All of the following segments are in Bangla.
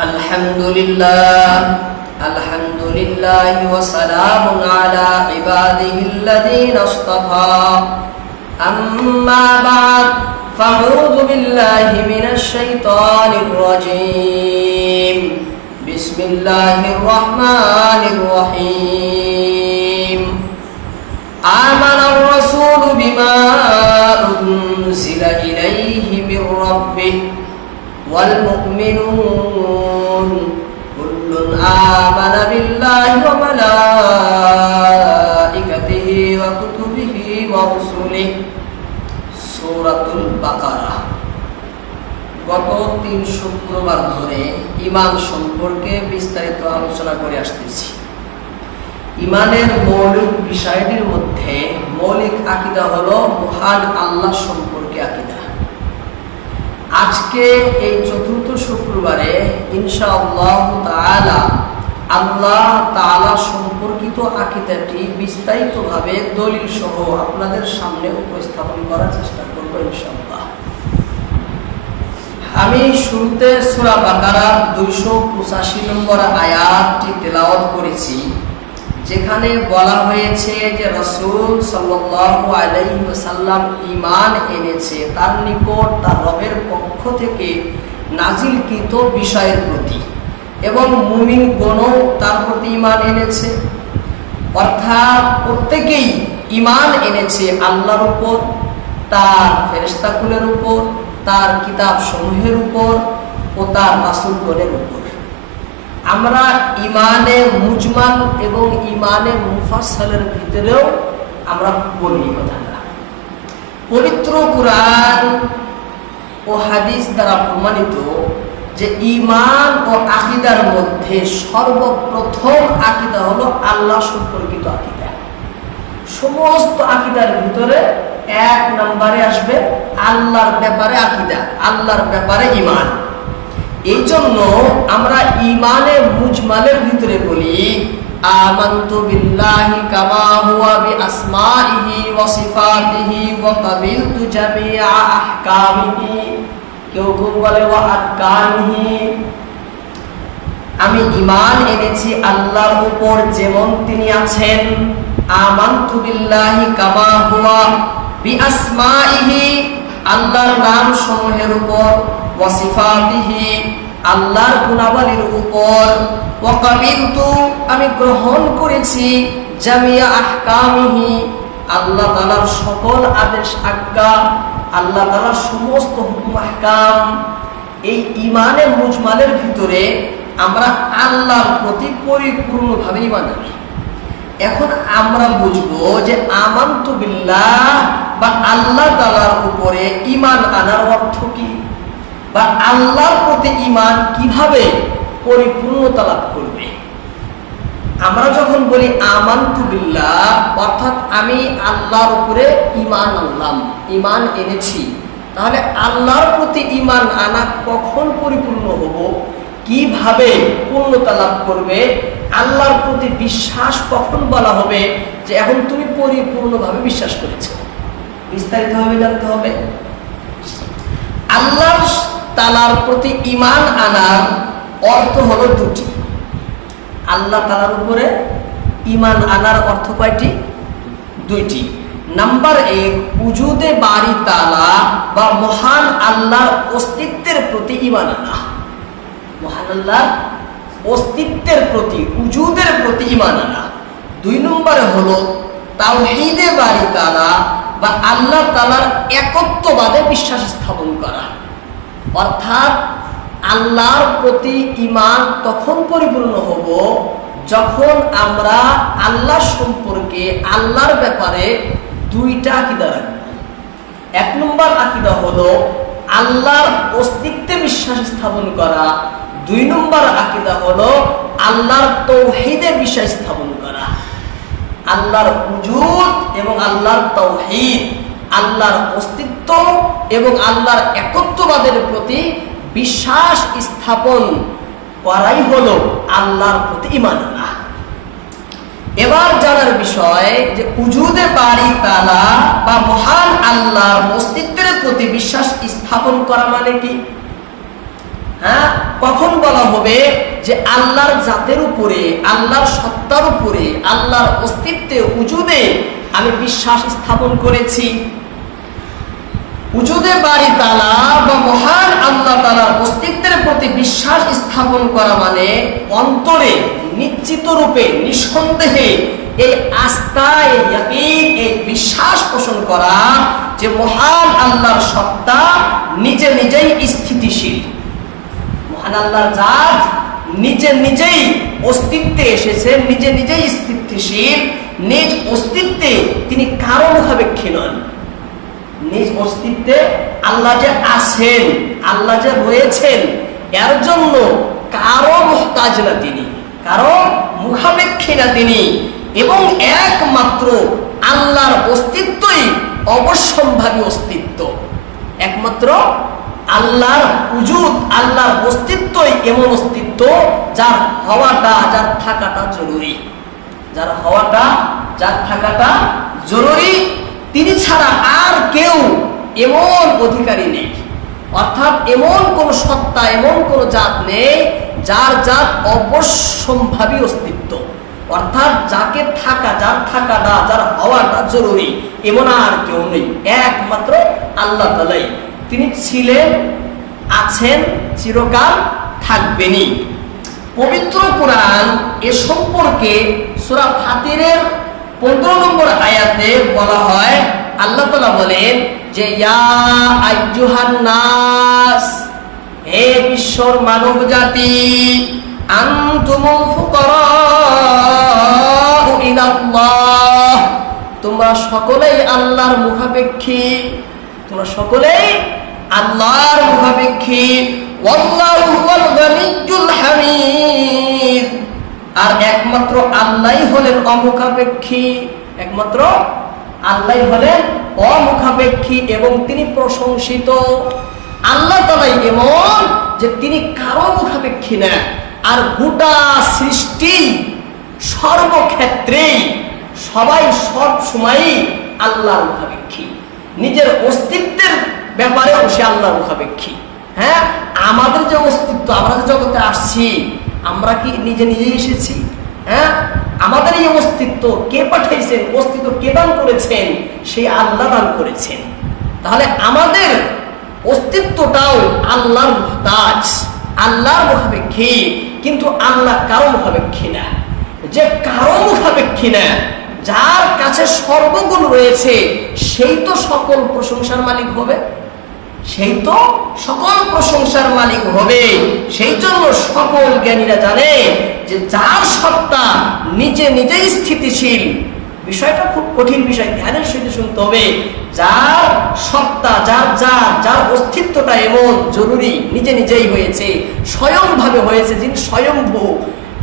الحمد لله الحمد لله وسلام على عباده الذين اصطفى أما بعد فاعوذ بالله من الشيطان الرجيم بسم الله الرحمن الرحيم آمن الرسول بما والمؤمنون كل آمن بالله وملائكته وكتبه ورسله সূরাতুল বাকারা গত তিন শুক্রবার ধরে ইমান সম্পর্কে বিস্তারিত আলোচনা করে আসতেছি ইমানের মৌলিক বিষয়টির মধ্যে মৌলিক আকিদা হলো মহান আল্লাহ সম্পর্কে আকিদা আজকে এই চতুর্থ শুক্রবারে ইনশাআল্লাহ তাআলা আল্লাহ তাআলা সম্পর্কিত আকিদাটি বিস্তারিতভাবে দলিল সহ আপনাদের সামনে উপস্থাপন করার চেষ্টা করব ইনশাআল্লাহ। আমি শুরুতে সূরা বাকারার দুইশো পঁচাশি নম্বর আয়াতটি তেলাওয়াত করেছি। যেখানে বলা হয়েছে যে রসুল ওয়াসাল্লাম ঈমান এনেছে, তার নিকট তার রবের পক্ষ থেকে নাজিলকৃত বিষয়ের প্রতি এবং মুমিন গণও তার প্রতি ইমান এনেছে। অর্থাৎ প্রত্যেকেই ঈমান এনেছে আল্লাহর উপর, তার ফেরেশতাকুলের উপর, তার কিতাব সমূহের উপর ও তার রাসূলগণের উপর। আমরা ইমানে মুজমান এবং ইমানে মুফাসসালের ভিতরেও আমরা বলি কথাটা। পবিত্র কোরআন ও হাদিস দ্বারা প্রমাণিত যে ইমান ও আকিদার মধ্যে সর্বপ্রথম আকিদা হলো আল্লাহ সম্পর্কিত আকিদা। সমস্ত আকিদার ভিতরে এক নম্বরে আসবে আল্লাহর ব্যাপারে আকিদা, আল্লাহর ব্যাপারে ইমান এই জন্য আমরা ইমানে মুজমালের ভিতরে বলি বিল্লাহি কামা হুয়া বি আসমাইহি ওয়া সিফাতিহি ওয়া কাবিলতু জামিআ আহকামিহি। কেউ বলে, ওয়া আরকানিহি। আমি ইমান এনেছি আল্লাহর উপর যেমন তিনি আছেন। আমান্তু বিল্লাহি কামা হুয়া বি আসমাইহি আল্লাহর নাম সমূহের উপর আল্লাহর গুণাবলীর উপর। ওয়াকাবিলতু আমি গ্রহণ করেছি আল্লাহ তাআলার সকল আদেশ আজ্ঞা, আল্লাহ তাআলার সমস্ত হুকুম আহকাম। এই ইমানে মুজমালের ভিতরে আমরা আল্লাহর প্রতি পরিপূর্ণভাবে ইমান আনি এখন আমরা বুঝব যে আমান্তু বিল্লাহ বা আল্লাহ তালার উপরে ইমান আনার অর্থ কি? বা আল্লাহর প্রতি ইমান কীভাবে পরিপূর্ণতা লাভ করবে? আমরা যখন বলি আমান্তু বিল্লাহ, অর্থাৎ আমি আল্লাহর উপরে ইমান আনলাম ইমান এনেছি, তাহলে আল্লাহর প্রতি ইমান আনা কখন পরিপূর্ণ হব? কীভাবে পূর্ণতা লাভ করবে? আল্লাহর প্রতি বিশ্বাস কখন বলা হবে? যে এখন তুমি পরিপূর্ণভাবে বিশ্বাস করেছ। বিস্তারিতভাবে জানতে হবে। আল্লাহ তালার প্রতি ইমান আনার অর্থ হলো দুটি। আল্লাহ তালার উপরে ইমান আনার অর্থ কয়টি? দুইটি। নাম্বার এক, উজুদে বাড়ি তালা বা মহান আল্লাহর অস্তিত্বের প্রতি ইমান আনা। মহান আল্লাহ অস্তিত্বের প্রতি, উজুদের প্রতি ইমান আনা। দুই নম্বরে হলো তাওহীদে বাড়ি তালা বা আল্লাহ তালার একত্ববাদে বিশ্বাস স্থাপন করা। অর্থাৎ আল্লাহর প্রতি ইমান তখন পরিপূর্ণ হব যখন আমরা আল্লাহ সম্পর্কে আল্লাহর ব্যাপারে দুইটা আকিদা রাখব। এক নম্বর আকিদা হলো আল্লাহর অস্তিত্বে বিশ্বাস স্থাপন করা। দুই নম্বর আকিদা হলো আল্লাহর তৌহিদে বিশ্বাস স্থাপন করা। আল্লাহর উজুদ এবং আল্লাহর তৌহিদ। আল্লাহর অস্তিত্ব এবং আল্লাহর একত্ববাদের প্রতি বিশ্বাস স্থাপন করাই হল আল্লাহর প্রতি ইমান এবার জানার বিষয় যে উজুদে বাড়ি তালা বা মহান আল্লাহর অস্তিত্বের প্রতি বিশ্বাস স্থাপন করা মানে কি? হ্যাঁ? কখন বলা হবে যে আল্লাহর জাতের উপরে, আল্লাহর সত্তার উপরে, আল্লাহর অস্তিত্বে, উজুদে আমি বিশ্বাস স্থাপন করেছি। উজুদে বাড়ি তালা বা মহান আল্লাহ তালার অস্তিত্বের প্রতি বিশ্বাস স্থাপন করা মানে অন্তরে নিশ্চিত রূপে, নিঃসন্দেহে এই আস্থা, এই এই বিশ্বাস পোষণ করা যে মহান আল্লাহর সত্তা নিজে নিজেই স্থিতিশীল। মহান আল্লাহর জাত নিজে নিজেই অস্তিত্বে এসেছে, নিজে নিজেই স্থিতিশীল, নিজ অস্তিত্বে তিনি কারও মুখাপেক্ষী নন। নিজ অস্তিত্বে আল্লাহ যে আছেন, আল্লাহ যে রয়েছেন, এর জন্য কারও মোহতাজ না তিনি, কারও মুখাপেক্ষী না তিনি, এবং একমাত্র আল্লাহর অস্তিত্বই অবশ্যম্ভাবী অস্তিত্ব। একমাত্র আল্লাহর উজুদ আল্লাহর অস্তিত্বই এমন অস্তিত্ব যার হওয়াটা, যার থাকাটা জরুরি। যার হওয়াটা, যার থাকাটা জরুরি। তিনি ছাড়া আর কেউ এমন অধিকারী নেই। অর্থাৎ এমন কোন সত্তা, এমন কোন জাত নেই যার জাত অবশ্যম্ভাবী অস্তিত্ব। অর্থাৎ যাকে থাকা, যার থাকাটা, যার হওয়াটা জরুরি, এমন আর কেউ নেই। একমাত্র আল্লাহ তালাই। তিনি ছিলেন, আছেন, চিরকাল থাকবেনই। পবিত্র কোরআন এ সম্পর্কে সুরা ফাতিরের পনেরো নম্বর আয়াতে বলা হয়, আল্লাহ তালা বলেন যে নাস, হে বিশ্বর মানব জাতি তোমরা সকলেই আল্লাহর মুখাপেক্ষী, তোমরা সকলেই আল্লাহর মুখাপেক্ষী আর একমাত্র আল্লাহই হলেন অমুখাপেক্ষী, একমাত্র আল্লাহই হলেন অমুখাপেক্ষী এবং তিনি প্রশংসিত। আল্লাহ তালাই এমন যে তিনি কারও মুখাপেক্ষী না, আর গোটা সৃষ্টি সর্বক্ষেত্রেই সবাই সব সময়ই আল্লাহর মুখাপেক্ষী। নিজের অস্তিত্বের ব্যাপারেও সে আল্লাহর মুখাপেক্ষী। হ্যাঁ? আমাদের যে অস্তিত্ব, আমরা যে জগতে আসছি, আমরা কি নিজে নিজে এসেছি? হ্যাঁ? আমাদের এই অস্তিত্ব কে পাঠিয়েছেন, অস্তিত্ব কে দান করেছেন, সেই আল্লাহ দান করেছেন। তাহলে আমাদের অস্তিত্বটাও আল্লাহর মুহতাজ, আল্লাহর মুখাপেক্ষী, কিন্তু আল্লাহ কারও মুখাপেক্ষী না। যে কারও মুখাপেক্ষী না, যার কাছে সর্বগুণ রয়েছে, সেই তো সকল প্রশংসার মালিক হবে। সেই তো সকল প্রশংসার মালিক হবে। সেই জন্য সকল জ্ঞানীরা জানে যে যার সত্তা নিজে নিজেই স্থিতিশীল। বিষয়টা খুব কঠিন বিষয়, ধ্যানের সাথে শুনতে হবে। যার সত্তা, যার যার যার অস্তিত্বটা এমন জরুরি, নিজে নিজেই হয়েছে, স্বয়ংভাবে হয়েছে, যিনি স্বয়ংভূ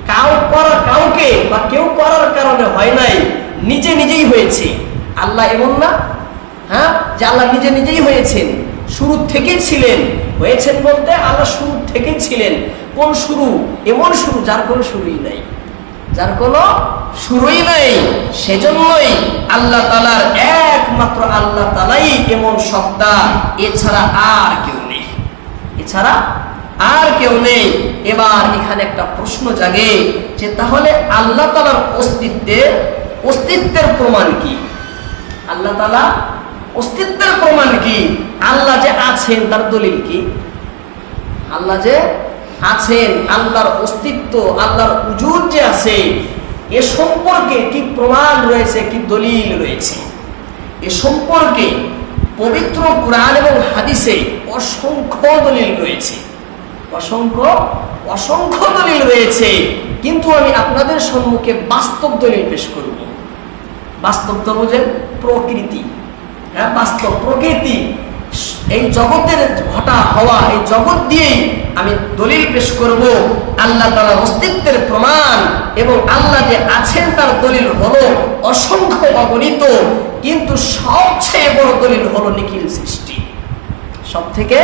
কাউ করার কাউকে বা কেউ করার কারণে হয় নাই, নিজে নিজেই হয়েছে। আল্লাহ এমন না হ্যাঁ? যে আল্লাহ নিজে নিজেই হয়েছেন। শুরু থেকেই ছিলেন। হয়েছেন বলতে আল্লাহ শুরু থেকেই ছিলেন। কোন শুরু? এমন শুরু, যার কোনো শুরুই নাই। যার কোনো শুরুই নাই, সেজন্যই আল্লাহ তালার একমাত্র আল্লাহ তালাই এমন সত্তা। এছাড়া আর কেউ নেই। এছাড়া আর কেউ নেই। এবার এখানে একটা প্রশ্ন জাগে যে তাহলে আল্লাহ তালার অস্তিত্বের অস্তিত্বের প্রমাণ কি? আল্লাহ তালা অস্তিত্বের প্রমাণ কি? আল্লাহ যে আছেন, তার দলিল কি? আল্লাহ যে আছেন, আল্লাহর অস্তিত্ব, আল্লাহর উজুর যে আছে, এ সম্পর্কে কি প্রমাণ রয়েছে, কি দলিল রয়েছে? এ সম্পর্কে পবিত্র কোরআন এবং হাদিসে অসংখ্য দলিল রয়েছে। অসংখ্য অসংখ্য দলিল রয়েছে। কিন্তু আমি আপনাদের সম্মুখে বাস্তব দলিল পেশ করব। বাস্তব তো প্রকৃতি। হ্যাঁ বাস্তব প্রকৃতি। এই জগতের ঘটা হওয়া, এই জগৎ দিয়েই আমি দলিল পেশ করব। আল্লাহ তালার অস্তিত্বের প্রমাণ এবং আল্লাহ যে আছেন তার দলিল হলো অসংখ্য অগণিত, কিন্তু সবচেয়ে বড় দলিল হলো নিখিল সৃষ্টি। সব থেকে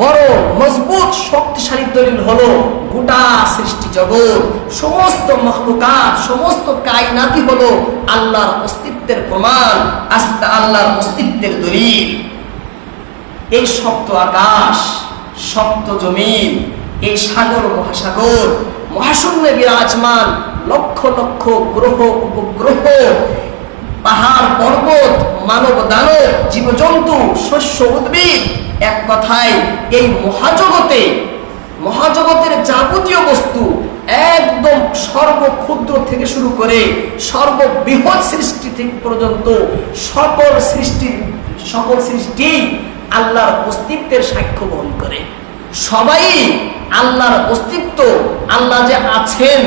বড়, মজবুত, শক্তিশালী দলিল হলো গোটা সৃষ্টি জগৎ, সমস্ত মখলুকাত, সমস্ত কায়নাতি হলো আল্লাহর অস্তিত্বের প্রমাণ আস্তে আল্লাহর অস্তিত্বের দলিল। এই সপ্ত আকাশ, সপ্ত জমিন, এই সাগর, মহাসাগর, মহাশূন্যে বিরাজমান লক্ষ লক্ষ গ্রহ, উপগ্রহ পাহাড়, পর্বত, মানব দানব, জীবজন্তু, শস্য উদ্ভিদ। এক কথায়, এই মহাজগতে, মহাজগতের যাবতীয় বস্তু একদম সর্বক্ষুদ্র থেকে শুরু করে সর্ববৃহৎ সৃষ্টি থেকে পর্যন্ত সকল সৃষ্টি সকল সৃষ্টি আল্লাহর অস্তিত্বের সাক্ষ্য বহন করে। সবাই আল্লাহর অস্তিত্ব, আল্লাহ যে আছেন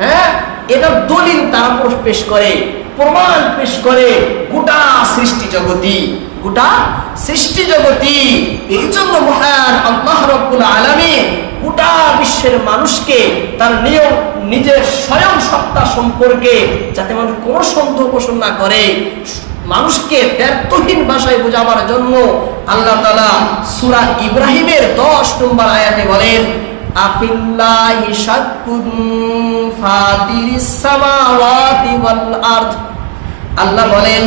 হ্যাঁ এটার দলিল তারা পেশ করে। প্রমাণ পেশ করে গোটা সৃষ্টি জগতি, গোটা সৃষ্টি জগতি। এই জন্য মহান আল্লাহ রব্বুল আলমী গোটা বিশ্বের মানুষকে তার নিয়ম, নিজের স্বয়ং সত্তা সম্পর্কে যাতে মানুষ কোনো সন্দেহ পোষণ না করে, মানুষকে ব্যর্থহীন ভাষায় বোঝাবার জন্য আল্লাহ তালা সুরা ইব্রাহিমের দশ নম্বর আয়াতে বলেন আফিল্লাহি শাক্কুন ফাতিরিস সামাওয়াতি ওয়াল আরদ। আল্লাহ বলেন,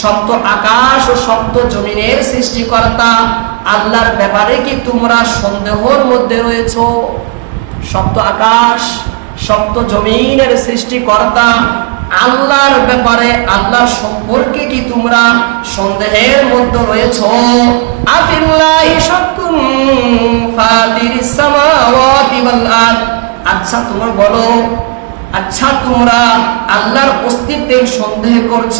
সপ্ত আকাশ ও সপ্ত জমিনের সৃষ্টিকর্তা, আল্লাহর ব্যাপারে কি তোমরা সন্দেহর মধ্যে রয়েছো? সপ্ত আকাশ সপ্ত জমিনের সৃষ্টিকর্তা আল্লাহর ব্যাপারে আল্লাহর সম্পর্কে কি তোমরা সন্দেহের মধ্যে রয়েছ? আচ্ছা তোমরা বলো আচ্ছা তোমরা আল্লাহর অস্তিত্বের সন্দেহ করছ,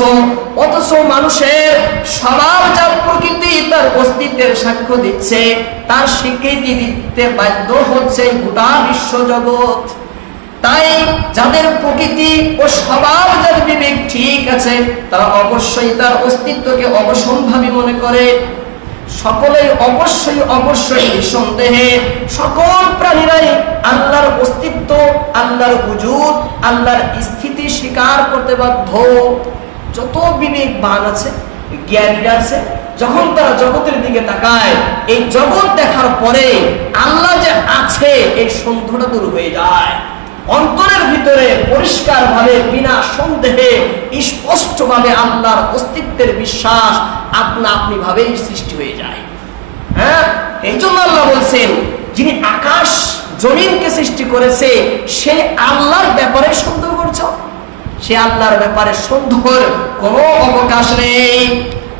অথচ মানুষের স্বভাব যা প্রকৃতি তার অস্তিত্বের সাক্ষ্য দিচ্ছে, তার স্বীকৃতি দিতে বাধ্য হচ্ছে গোটা বিশ্ব জগৎ তাই যাদের প্রকৃতি ও স্বভাব যার বিবেক ঠিক আছে, তারা অবশ্যই তার অস্তিত্বকে অবসম্ভাবী মনে করে। সকলেই অবশ্যই অবশ্যই সন্দেহে সকল প্রাণীরাই আল্লাহর অস্তিত্ব, আল্লাহর উজুদ আল্লাহর স্থিতি স্বীকার করতে বাধ্য। যত বিবেকবান আছে জ্ঞানীরা আছে, যখন তারা জগতের দিকে তাকায়, এই জগৎ দেখার পরে আল্লাহ যে আছে, এই সন্দেহটা দূর হয়ে যায়। অন্তরের ভিতরে পরিষ্কার ভাবে বিনা সন্দেহে স্পষ্ট ভাবে আল্লাহর অস্তিত্বের বিশ্বাস আপনা আপনি ভাবেই সৃষ্টি হয়ে যায়। হ্যাঁ? এই জন্য আল্লাহ বলছেন, যিনি আকাশ জমিনকে সৃষ্টি করেছে, সে আল্লাহর ব্যাপারে সন্দেহ করছ। সে আল্লাহর ব্যাপারে সন্দেহের কোনো অবকাশ নেই।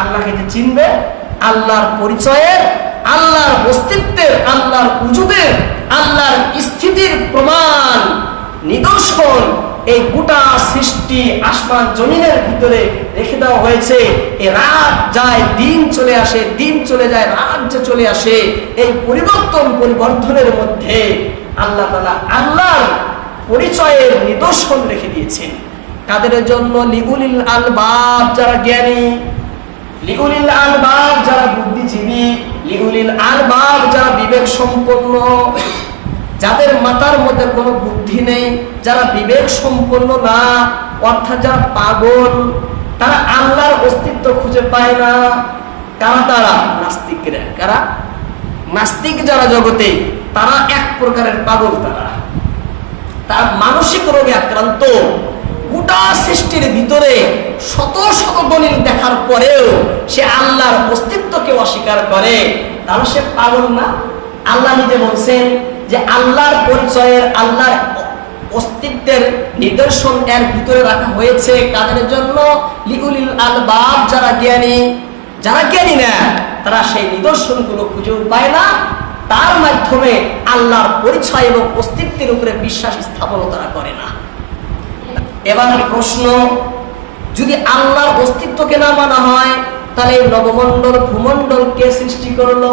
আল্লাহকে যে চিনবে, আল্লাহর পরিচয়ের, আল্লাহর অস্তিত্বের, আল্লাহর উজুদের, আল্লাহর স্থিতির প্রমাণ, নিদর্শন এই গোটা সৃষ্টি আসমান জমিনের ভিতরে রেখে দেওয়া হয়েছে। এ রাত যায়, দিন চলে আসে, দিন চলে যায়, রাত যে চলে আসে, এই পরিবর্তন পরিবর্তনের মধ্যে আল্লাহ তালা আল্লাহর পরিচয়ের নিদর্শন রেখে দিয়েছেন। কাদের জন্য? লিগুলিল আলবাব যারা জ্ঞানী লিগুলিল আলবাব যারা বুদ্ধিজীবী লিগুলিল আলবাব যারা বিবেক সম্পন্ন, যাদের মাথার মধ্যে কোনো বুদ্ধি নেই, যারা বিবেক সম্পন্ন না, অর্থাৎ যারা পাগল, তারা আল্লাহর অস্তিত্ব খুঁজে পায় না। কারা তারা? নাস্তিকরা। কারা? নাস্তিক যারা জগতে, তারা এক প্রকারের পাগল তারা। তার মানসিক রোগে আক্রান্ত। গোটা সৃষ্টির ভিতরে শত শত দলিল দেখার পরেও সে আল্লাহর অস্তিত্বকে অস্বীকার করে। তাহলে সে পাগল না? আল্লাহ নিজে বলছেন যে আল্লাহর পরিচয়ের, আল্লাহর অস্তিত্বের নিদর্শন এর ভিতরে রাখা হয়েছে কাদের জন্য? লিউলিল আলবাব, যারা জ্ঞানী যারা জ্ঞানী না, তারা সেই নিদর্শনগুলো খুঁজেও পায় না। তার মাধ্যমে আল্লাহর পরিচয় এবং অস্তিত্বের উপরে বিশ্বাস স্থাপন তারা করে না। এবার প্রশ্ন, যদি আল্লাহর অস্তিত্বকে না মানা হয়, তাহলে এই নবমণ্ডল কে সৃষ্টি করল?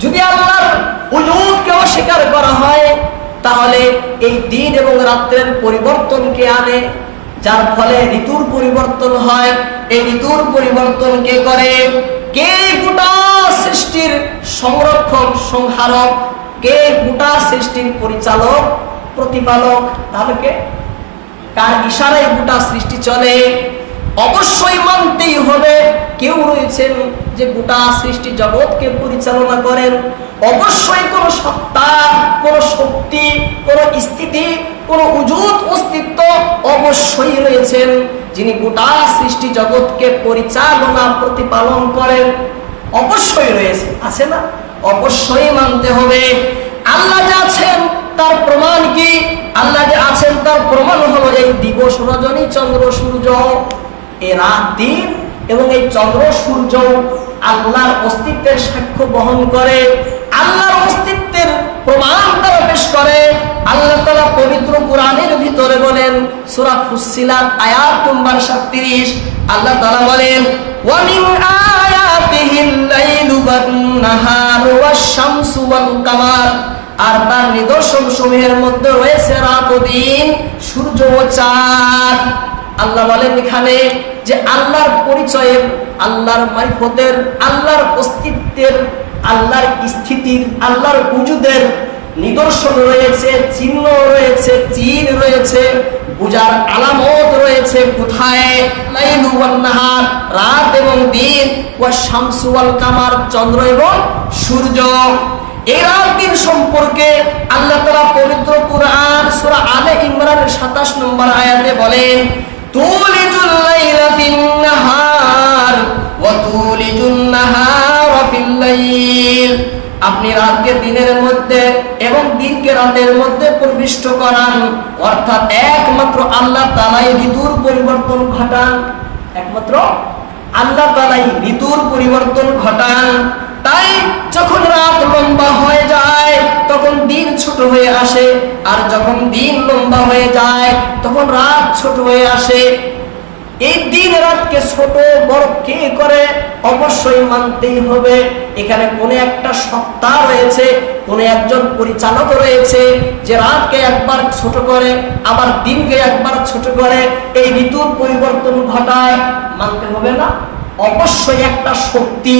যদি আল্লাহর উজুদকে অস্বীকার করা হয়, তাহলে এই দিন এবং রাত্রের পরিবর্তনকে আনে, যার ফলে ঋতুর পরিবর্তন হয়। এই ঋতুর পরিবর্তন কে করে? কে গোটা সৃষ্টির সংরক্ষক, সংহারক? কে গোটা সৃষ্টির পরিচালক, প্রতিপালক? তাহলে কে? কার ইশারায় গোটা সৃষ্টি চলে, অবশ্যই মানতেই হবে কেউ রয়েছেন যে গোটা সৃষ্টি জগৎকে পরিচালনা করেন। অবশ্যই কোন সত্তা, কোন শক্তি, কোন স্থিতি, কোন উজুত অস্তিত্ব অবশ্যই রয়েছেন যিনি গোটা সৃষ্টি জগৎকে পরিচালনা, প্রতিপালন করেন। অবশ্যই রয়েছে, আছে না? অবশ্যই মানতে হবে। আল্লাহ যে আছেন তার প্রমাণ কি? আল্লাহ যে আছেন তার প্রমাণ হলো এই দিবস রজনী চন্দ্র সূর্য। এ রাত দিন এবং এই চন্দ্র সূর্য আল্লাহর অস্তিত্বের সাক্ষ্য বহন করে, আল্লাহর অস্তিত্বের প্রমাণ তারা পেশ করে। আল্লাহ তালা পবিত্র কোরআনের ভিতরে বলেন, সূরা ফুসসিলাত আয়াত নম্বর 37 আল্লাহ তালা বলেন ওয়া মিন আয়াতিহিল ওয়ান নাহারু ওয়াশ শামসু কামার। আর তার নিদর্শন সমূহের মধ্যে রয়েছে রাত ও দিন সূর্য ও চাঁদ আল্লাহ বলেন এখানে যে আল্লাহর পরিচয়ের আল্লাহর মাইফতের, আল্লাহর অস্তিত্বের, আল্লাহর স্থিতির, আল্লাহর উজুদের নিদর্শন রয়েছে, চিহ্ন রয়েছে চিন রয়েছে পূজার আলামত রয়েছে কোথায়? রাত এবং দিন, ওয়া শামসু ওয়াল কামার, চন্দ্র এবং সূর্য। এই সম্পর্কে আল্লাহ তাআলা পবিত্র কুরআন সূরা আলে ইমরানের 27 নম্বর আয়াতে বলেন, তুলিজুল লাইলা ফিন নাহার ওয়া আপনি রাতকে দিনের মধ্যে এবং দিনকে রাতের মধ্যে প্রবিষ্ট করান, অর্থাৎ একমাত্র আল্লাহ তালাই ঋতুর পরিবর্তন ঘটান। একমাত্র আল্লাহ তালাই ঋতুর পরিবর্তন ঘটান। তাই যখন রাত লম্বা হয়ে যায়, তখন দিন ছোট হয়ে আসে। আর যখন দিন লম্বা হয়ে যায়, তখন রাত ছোট হয়ে আসে। এই দিন রাতকে ছোট, বড় কে করে? অবশ্যই মানতেই হবে। এখানে কোন একটা সত্তা রয়েছে, কোন একজন পরিচালক রয়েছে যে রাতকে একবার ছোট করে, আবার দিনকে একবার ছোট করে। এই ঋতুর পরিবর্তন ঘটায়, মানতে হবে না। অবশ্যই একটা শক্তি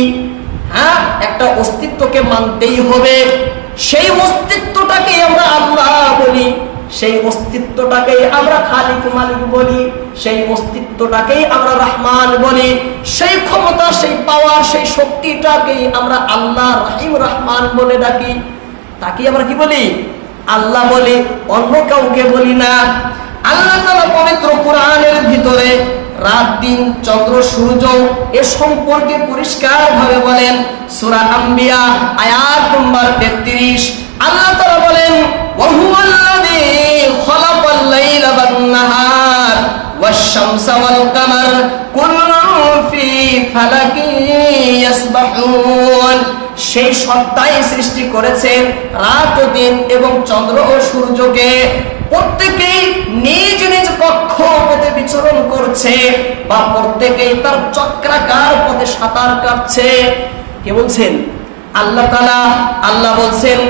হ্যাঁ একটা অস্তিত্বকে মানতেই হবে। সেই অস্তিত্বটাকে আমরা আল্লাহ বলি। সেই অস্তিত্বটাকেই আমরা খালিক মালিক বলি, সেই অস্তিত্বটাকেই আমরা রহমান বলি, সেই ক্ষমতা, সেই পাওয়ার সেই শক্তিটাকেই আমরা আল্লাহ রাহিম রহমান বলে ডাকি। তাকে আমরা কি বলি? আল্লাহ বলি, অন্য কাউকে বলি না। আল্লাহ তালা পবিত্র কোরআনের ভিতরে রাত, দিন, চন্দ্র, সূর্য এ সম্পর্কে পরিষ্কার ভাবে বলেন। সূরা আম্বিয়া, আয়াত নম্বর 33 আল্লাহ তালা বলেন ওয়াহুয়াল্লাযী সেই সত্তাই সৃষ্টি করেছেন রাত দিন এবং চন্দ্র ও সূর্যকে। প্রত্যেকেই নিজ নিজ কক্ষ পথে বিচরণ করছে বা প্রত্যেকেই তার চক্রাকার পথে সাঁতার কাটছে। কে বলছেন? আল্লাহ তাআলা, আল্লাহ বলছেন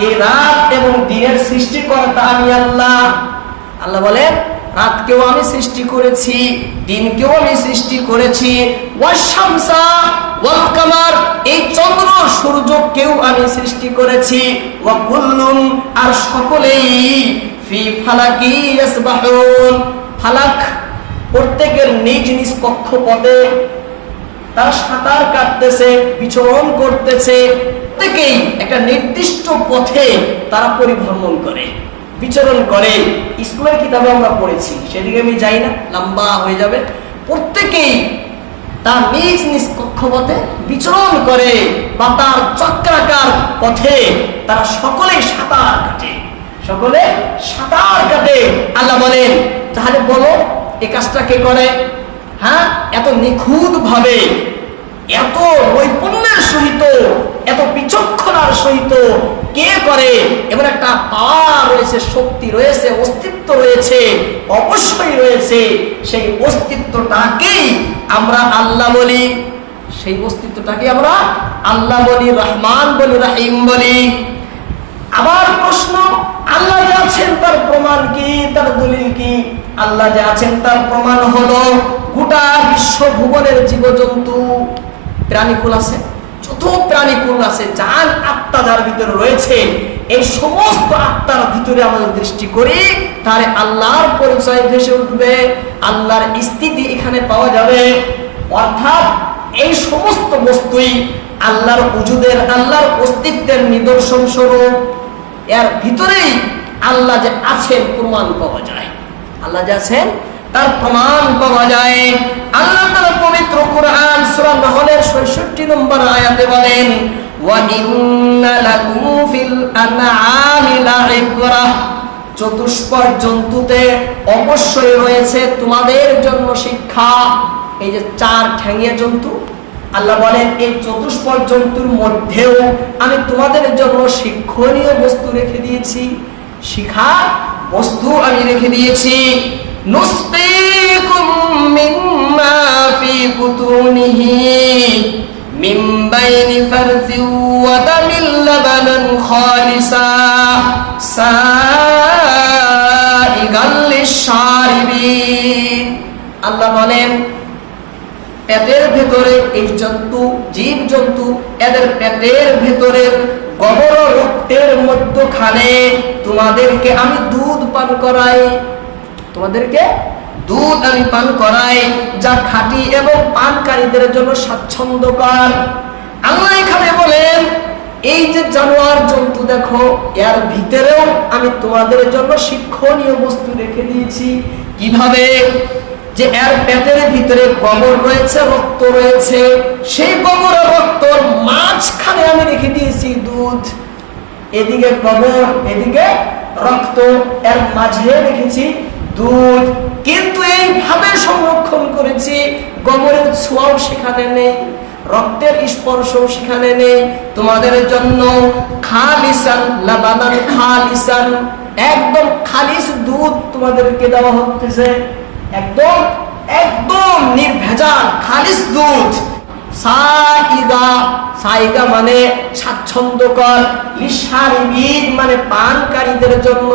এই রাত এবং দিনের সৃষ্টিকর্তা আমি আল্লাহ। আল্লাহ রাতকেও আমি সৃষ্টি করেছি, দিনকেও আমি সৃষ্টি করেছি। এই আমি সৃষ্টি করেছি। ওয়া কুল্লুন আর সকলেই ফি ফালাকি ফালাক প্রত্যেকের নিজ নিজ তারা সাঁতার কাটতেছে, বিচরণ করতেছে। প্রত্যেকেই একটা নির্দিষ্ট পথে তারা পরিভ্রমণ করে, বিচরণ করে। স্কুলের কিতাবে আমরা পড়েছি, সেদিকে আমি যাই না, লম্বা হয়ে যাবে। প্রত্যেকেই তার নিজ নিজ কক্ষপথে বিচরণ করে বা তার চক্রাকার পথে তারা সকলেই সাঁতার কাটে। সকলে সাঁতার কাটে। আল্লাহ বলেন, তাহলে বলো, এ কাজটা কে করে? হ্যাঁ? এত নিখুঁত ভাবে এত নৈপুণ্যের সহিত, এত বিচক্ষণার সহিত কে করে? এবার একটা পাওয়ার রয়েছে, শক্তি রয়েছে, অস্তিত্ব রয়েছে, অবশ্যই রয়েছে। সেই অস্তিত্বটাকেই আমরা আল্লাহ বলি। সেই অস্তিত্বটাকে আমরা আল্লাহ বলি, রহমান বলি, রাহিম বলি। আবার প্রশ্ন, আল্লাহ আছেন তার প্রমাণ কি, তার দলিল কি? আল্লাহ যে আছেন তার প্রমাণ হলো গোটা বিশ্ব ভুবনের জীবজন্তু প্রাণীকুল আছে, যত প্রাণীকুল আছে, যার আত্মা যার ভিতরে রয়েছে, এই সমস্ত আত্মার ভিতরে আমাদের দৃষ্টি করি তাহলে আল্লাহর পরিচয় ভেসে উঠবে, আল্লাহর স্থিতি এখানে পাওয়া যাবে। অর্থাৎ এই সমস্ত বস্তুই আল্লাহর উজুদের আল্লাহর অস্তিত্বের নিদর্শন স্বরূপ। এর ভিতরেই আল্লাহ যে আছেন প্রমাণ পাওয়া যায়। আল্লাহ যে আছেন, তার প্রমাণ পাওয়া যায়। আল্লাহ তাআলা পবিত্র কোরআন সূরা নহলের 66 নম্বর আয়াতে বলেন ওয়া ইন্না জন্তুতে অবশ্যই রয়েছে তোমাদের জন্য শিক্ষা। এই যে চার ঠ্যাঙিয়া জন্তু, আল্লাহ বলেন, এই চতুষ্পদ জন্তুর মধ্যেও আমি তোমাদের জন্য শিক্ষণীয় বস্তু রেখে দিয়েছি। শিখা বস্তু আমি রেখে দিয়েছি। আল্লাহ বলেন পেটের ভেতরে এই জন্তু জীব জন্তু এদের পেটের ভেতরের গবর রক্তের মধ্যখানে তোমাদেরকে আমি দুধ পান করাই। তোমাদেরকে দুধ আমি পান করাই যা খাঁটি এবং পানকারীদের জন্য স্বাচ্ছন্দ্যকর। আল্লাহ এখানে বলেন, এই যে জানোয়ার জন্তু দেখো, এর ভিতরেও আমি তোমাদের জন্য শিক্ষণীয় বস্তু রেখে দিয়েছি। কীভাবে? যে এর পেটের ভিতরে গোবর রয়েছে, রক্ত রয়েছে, সেই গোবর আর রক্তর মাঝখানে আমি রেখে দিয়েছি দুধ। এদিকে গোবর, এদিকে রক্ত, এর মাঝে রেখেছি দুধ। কিন্তু এইভাবে সংরক্ষণ করেছি, গোবরের ছোঁয়াও সেখানে নেই, রক্তের স্পর্শও সেখানে নেই। তোমাদের জন্য খালিসান, লাবানান খালিসান, একদম খালিস দুধ তোমাদেরকে দেওয়া হচ্ছে। একদম একদম নির্ভেজাল, খালিস দুধ। সাইগা মানে স্বাচ্ছন্দ্যকর লিসারিবিদ মানে পানকারীদের জন্য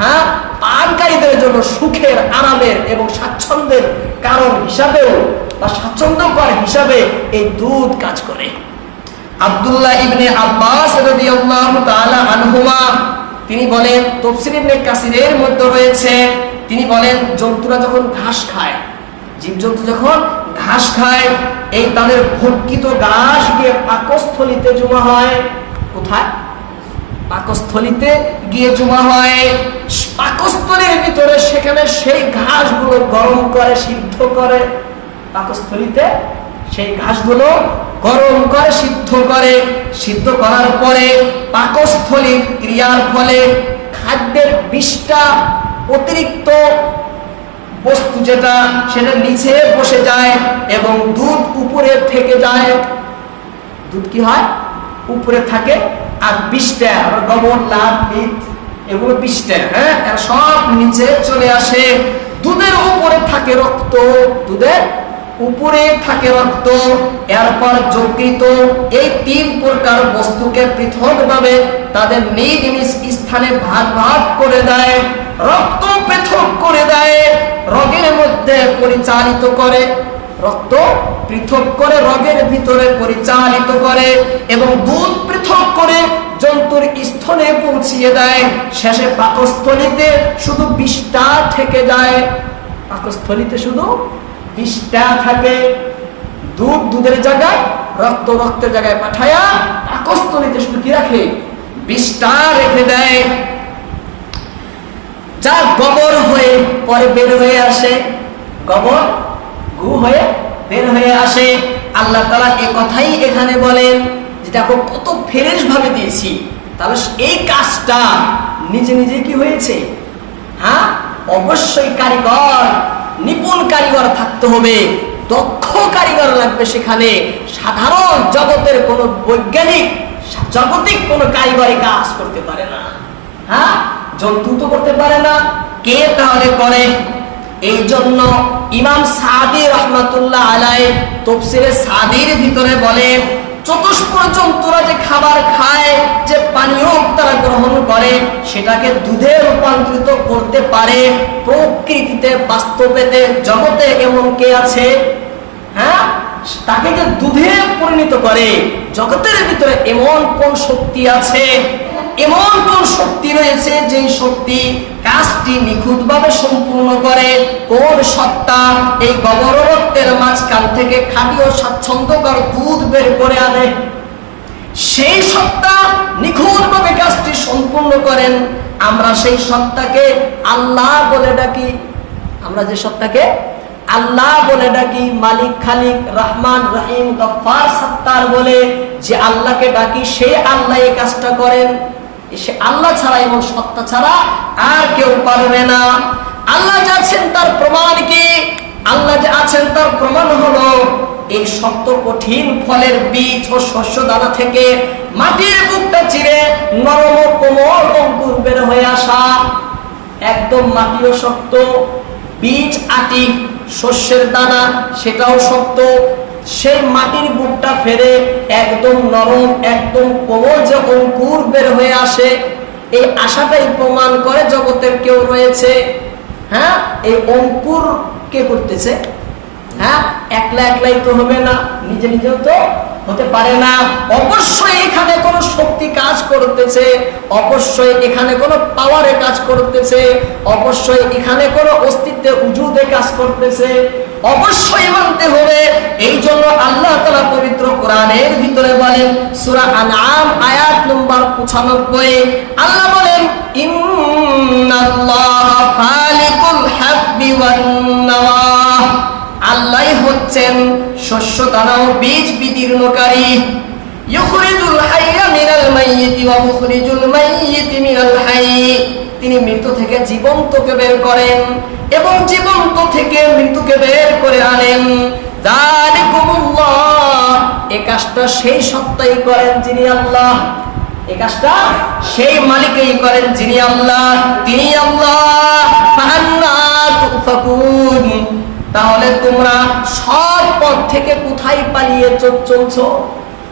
হ্যাঁ? পানকারীদের জন্য সুখের, আরামের এবং স্বাচ্ছন্দ্যের কারণ হিসাবেও বা স্বাচ্ছন্দ্যকর হিসাবে এই দুধ কাজ করে। আব্দুল্লাহ ইবনে আব্বাস আনহুমা, তিনি বলেন, তফসির ইবনে কাসিরের মধ্যে রয়েছে তিনি বলেন, জন্তুরা যখন ঘাস খায়, জীবজন্তু যখন ঘাস খায়, এই তাদের ভক্ষিত ঘাস গিয়ে পাকস্থলিতে জমা হয়। কোথায়? পাকস্থলিতে গিয়ে জমা হয়। পাকস্থলীর ভিতরে সেখানে সেই ঘাসগুলো গরম করে, সিদ্ধ করে। পাকস্থলিতে সেই ঘাসগুলো গরম করে, সিদ্ধ করে। সিদ্ধ করার পরে পাকস্থলী ক্রিয়ার ফলে খাদ্যের বিষটা অতিরিক্ত বস্তু যেটা, সেটা নিচে বসে যায় এবং দুধ উপরে থেকে যায়। দুধ কি হয়? উপরে থাকে আর বিষটা গোবর লাভ পিত এগুলো বিষটা হ্যাঁ? সব নিচে চলে আসে। দুধের উপরে থাকে রক্ত, দুধের উপরে থাকে রক্ত, এরপর যকৃত। এই তিন প্রকার বস্তুকে পৃথক ভাবে তাদের নিজ নিজ স্থানে ভাগ ভাগ করে দেয়, রক্ত পৃথক করে দেয়, রগের মধ্যে পরিচালিত করে, রক্ত পৃথক করে রগের ভিতরে পরিচালিত করে এবং দুধ পৃথক করে জন্তুর স্থলে পৌঁছিয়ে দেয়। শেষে পাকস্থলিতে শুধু বিষটা থেকে যায়। পাকস্থলিতে শুধু বিষটা থাকে দুধ দুধের জায়গায়, রক্ত রক্তের জায়গায় পাঠায়া পাকস্থলিতে শুধু কি রাখে? বিষটা রেখে দেয়। যা গোবর হয়ে পরে বের হয়ে আসে, গোবর গু হয়ে বের হয়ে আসে। আল্লাহ তালা এ কথাই এখানে বলেন যে দেখো কত ফেরেশ ভাবে দিয়েছি। তাহলে এই কাজটা নিজে নিজে কি হয়েছে? হ্যাঁ? অবশ্যই কারিগর নিপুণ কারিগর থাকতে হবে দক্ষ কারিগর লাগবে সেখানে। সাধারণ জগতের কোন বৈজ্ঞানিক, জগতিক কোন কারিগরি কাজ করতে পারে না। হ্যাঁ? জন্তু তো করতে পারে না। কে তাহলে করে? এই জন্য ইমাম সাদি রহমাতুল্লাহ আলাই তফসিরে সাদির ভিতরে বলেন চতুষ্প তোরা যে খাবার খায়, যে পানীয় তারা গ্রহণ করে, সেটাকে দুধে রূপান্তরিত করতে পারে। প্রকৃতিতে, বাস্তবেতে, জগতে এমন কে আছে? হ্যাঁ? তাকে যে দুধে পরিণত করে, জগতের ভিতরে এমন কোন শক্তি আছে? এমন কোন শক্তি রয়েছে যে শক্তি কাজটি নিখুঁতভাবে সম্পূর্ণ করে? কোন সত্তা এই গবর মাঝখান থেকে খাঁটি ও স্বাচ্ছন্দ্যকর দুধ বের করে আনে? সেই সত্তা নিখুঁতভাবে কাজটি সম্পূর্ণ করেন। আমরা সেই সত্তাকে আল্লাহ বলে ডাকি। আমরা যে সত্তাকে আল্লাহ বলে ডাকি, মালিক খালিক, রহমান, রহিম গফার সত্তার বলে যে আল্লাহকে ডাকি সেই আল্লাহ এই কাজটা করেন। সে আল্লাহ ছাড়া এবং সত্তা ছাড়া আর কেউ পারবে না। আল্লাহ যে আছেন তার প্রমাণ কি? আল্লাহ যে আছেন তার প্রমাণ হলো এই শক্ত কঠিন ফলের বীজ ও শস্য দানা থেকে মাটির বুকটা চিরে নরম কোমল অঙ্কুর বের হয়ে আসা। একদম মাটিও শক্ত, বীজ আটি, শস্যের দানা, সেটাও শক্ত সেই মাটির বুকটা ফেরে একদম নরম, একদম কোমল যে অঙ্কুর বের হয়ে আসে, এই আশাটাই প্রমাণ করে জগতের কেউ রয়েছে। হ্যাঁ? এই অঙ্কুর কে করতেছে? হ্যাঁ? একলা একলাই তো হবে না, নিজে নিজেও তো হতে পারে না। অবশ্যই এখানে কোনো শক্তি কাজ করতেছে, অবশ্যই এখানে কোনো পাওয়ারে কাজ করতেছে, অবশ্যই এখানে কোনো অস্তিত্বে উজুদে কাজ করতেছে। অবশ্যই মানতে হবে। এই জন্য আল্লাহ তালা পবিত্র কোরআনের ভিতরে বলেন, সুরা আনাম আয়াত নম্বর পঁচানব্বই। আল্লাহ বলেন আল্লাহ হচ্ছেন শস্য, দানা ও বীজ বিদীর্ণকারী। ইউখরিজুল হাইয়া মিনাল মাইয়িতি ওয়া মুখরিজুল মাইয়িতি মিনাল হাইয়্যি তিনি মৃত থেকে জীবন্তকে বের করেন। এবং জীবন্ত থেকে মৃত্যুকে বের করে আনেন। এই কাজটা সেই সত্তাই করেন যিনি আল্লাহ। এই কাজটা সেই মালিকই করেন যিনি আল্লাহ। তিনি আল্লাহ। তাহলে তোমরা সব পথ থেকে কোথায় পালিয়ে চোখ চলছো?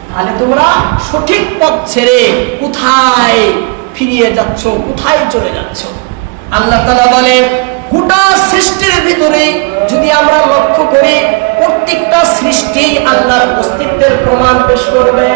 তাহলে তোমরা সঠিক পথ ছেড়ে কোথায় ফিরিয়ে যাচ্ছ? কোথায় চলে যাচ্ছ? আল্লাহ তালা বলে গোটা সৃষ্টির ভিতরে যদি আমরা লক্ষ্য করি প্রত্যেকটা সৃষ্টি আল্লাহর অস্তিত্বের প্রমাণ পেশ করবে।